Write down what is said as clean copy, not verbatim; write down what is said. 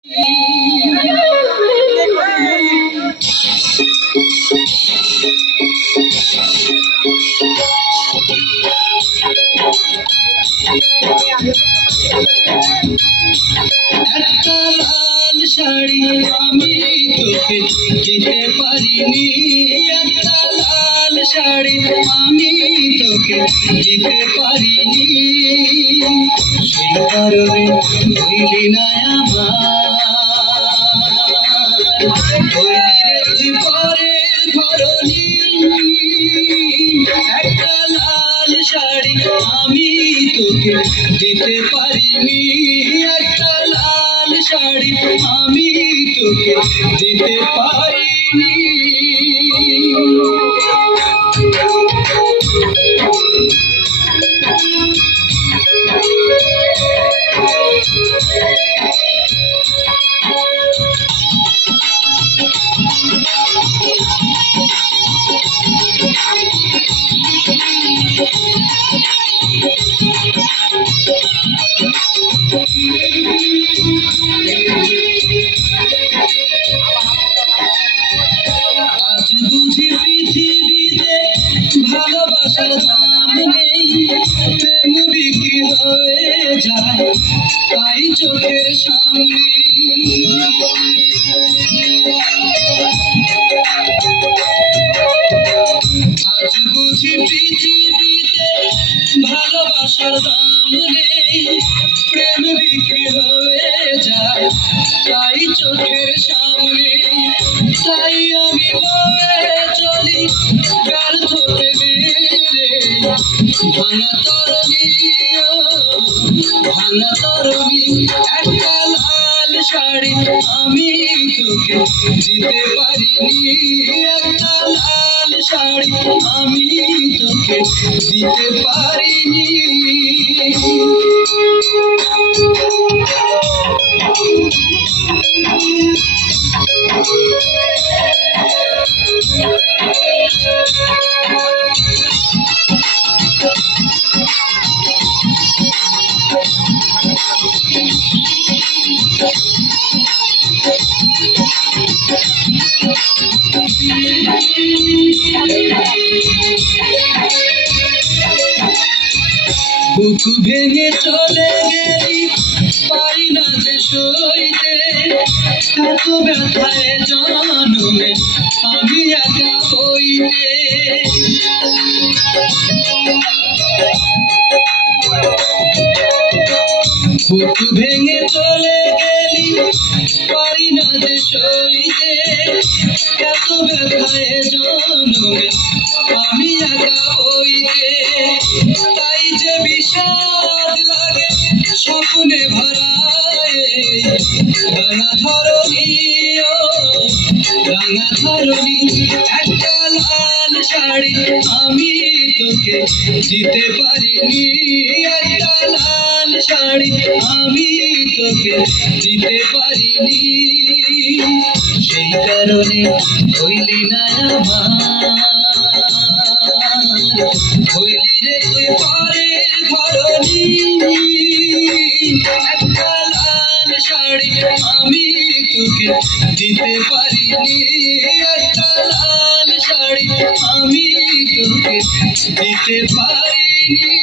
একটা লাল শাড়ি আমি তোকে দিতে পারিনি, একটা লাল শাড়ি আমি তোকে দিতে পারিনি, সেই কারণে হইলি না আমার, হইলি রে তুই পরের ধরনী। একটা লাল শাড়ি আমি তোকে দিতে পারিনি, একটা লাল শাড়ি আমি তোকে দিতে পারিনি। আজ বুঝি পৃথিবীতে ভালোবাসার দাম নেই, প্রেম বিক্রি হয়ে যায় তাই চোখের সামনে। আজ বুঝি পৃথিবীতে ভালোবাসার দাম নেই, প্রেম বিক্রি হয়ে যায় তাই চোখের সামনে। তাই আমি বয়ে চলি ব্যর্থ মেরে ভাঙা তরণী, ভাঙা তরণী। একটা লাল শাড়ি আমি তোকে দিতে পারিনি, একটা লাল শাড়ি আমি তোকে দিতে পারিনি। বুক ভেঙে চলে গেলি পারি না যে সইতে, এত ব্যথায় জনমে আমি একা হইতে। বুক ভেঙে চলে গেলি পারি না যে সইতে, এত ব্যথায় জনমে আমি একা হইতে। তাই যে বিষাদ লাগে স্বপ্নে ভরায় রাঙা ধরণী, ও রাঙা ধরণী। একটা লাল শাড়ি আমি তোকে দিতে পারিনি, একটা লাল শাড়ি আমি তোকে দিতে পারিনি, সেই কারণে হইলি না আমার, হইলি রে তুই পরের ধরনী। একটা লাল শাড়ি আমি তোকে দিতে পারিনি, একটা লাল শাড়ি আমি তোকে দিতে পারিনি।